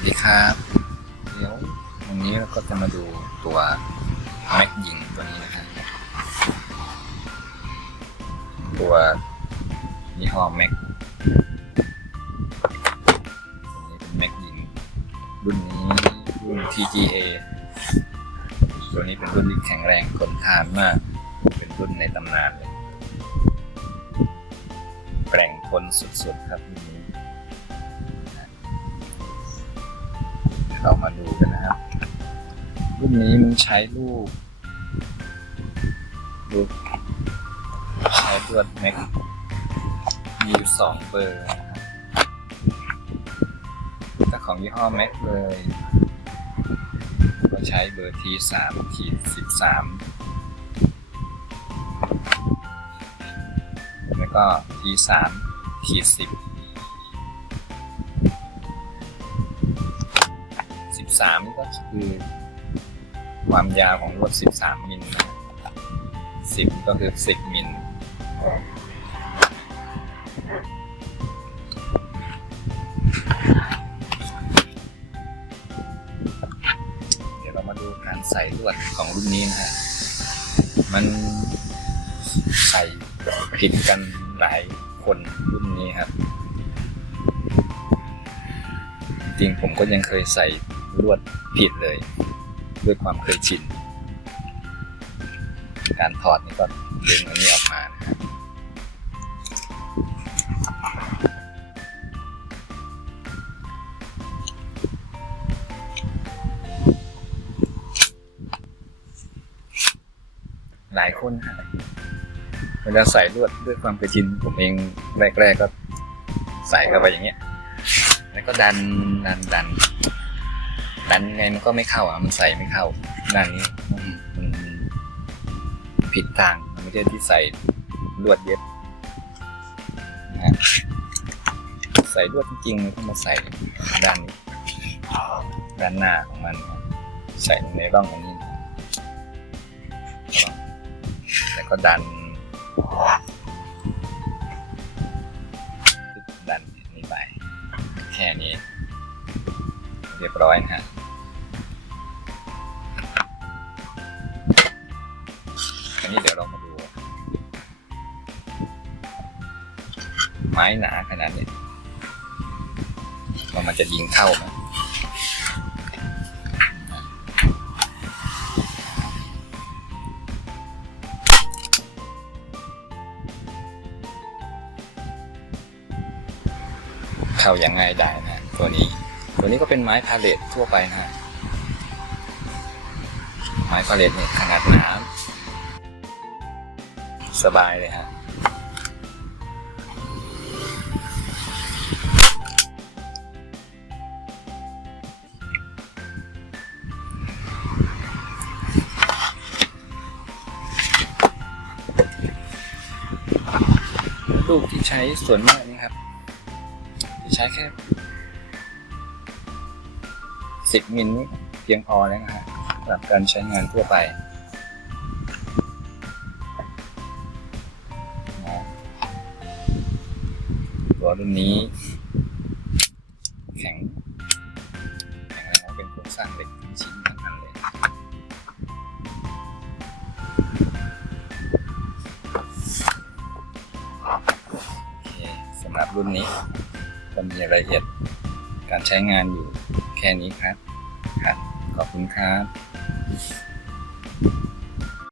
วัสดีครับ เดี๋ยววันนี้เราก็จะมาดูตัวแม็กยิงตัวนี้นะครับ ตัวยี่ห้อแม็กตัวนี้เป็นแม็กยิงรุ่นนี้รุ่น TGA ตัวนี้เป็นรุ่นที่แข็งแรงทนทานมาก เป็นรุ่นในตำนานเลยแกร่งทนสุดๆครับรุ่นนี้ มาดูกันนะครับ รุ่นนี้มันใช้ลูกลูกใช้ลวดแม็กมีอยู่สองเบอร์นะครับแต่ของยี่ห้อแม็กเลยก็ใช้เบอร์ทีสามขีดสิบสามแล้วก็ทีสามขีดสิบ 13นี่ก็คือ ความยาวของรถ13 มิลนะ10 ก็คือ 10 มิลเดี๋ยวเรามาดูการใส่ลวดของรุ่นนี้นะฮะ มันใส่ผิดกันหลายคนรุ่นนี้ครับ จริงๆผมก็ยังเคยใส่ ลวดผิดเลย ด้วยความเคยชิน การถอดนี่ก็ดึงอันนี้ออกมานะครับหลายคนฮะเวลาใส่ลวดด้วยความเคยชินผมเองแรกๆก็ใส่เข้าไปอย่างเงี้ย แล้วก็ดันดันดัน ดันไงมันก็ไม่เข้าอะมันใส่ไม่เข้าด้านนี้มันมันผิดทางมันไม่ใช่ที่ใส่ลวดเย็บนะฮะใส่ลวดจริงๆมันก็มาใส่ด้านนี้ด้านหน้าของมันใส่ในร่องตรงนี้นะครับแล้วก็ดัน ดันนี้ไปแค่นี้ เรียบร้อยนะฮะ ไม้หนาขนาดนี้ว่ามันจะยิงเข้าไหมเข้ายังไงได้นะ ตัวนี้ ตัวนี้ก็เป็นไม้พาเลตทั่วไปนะฮะไม้พาเลตเนี่ยขนาดหนาสบายเลยฮะ รูปที่ใช้ส่วนมากนี่ครับจะใช้แค่สิบมิลนี่เพียงพอแล้วนะฮะสำหรับการใช้งานทั่วไปตัวรุ่นนี้ รุ่นนี้ ก็มีรายละเอียดการใช้งานอยู่แค่นี้ครับครับขอบคุณครับ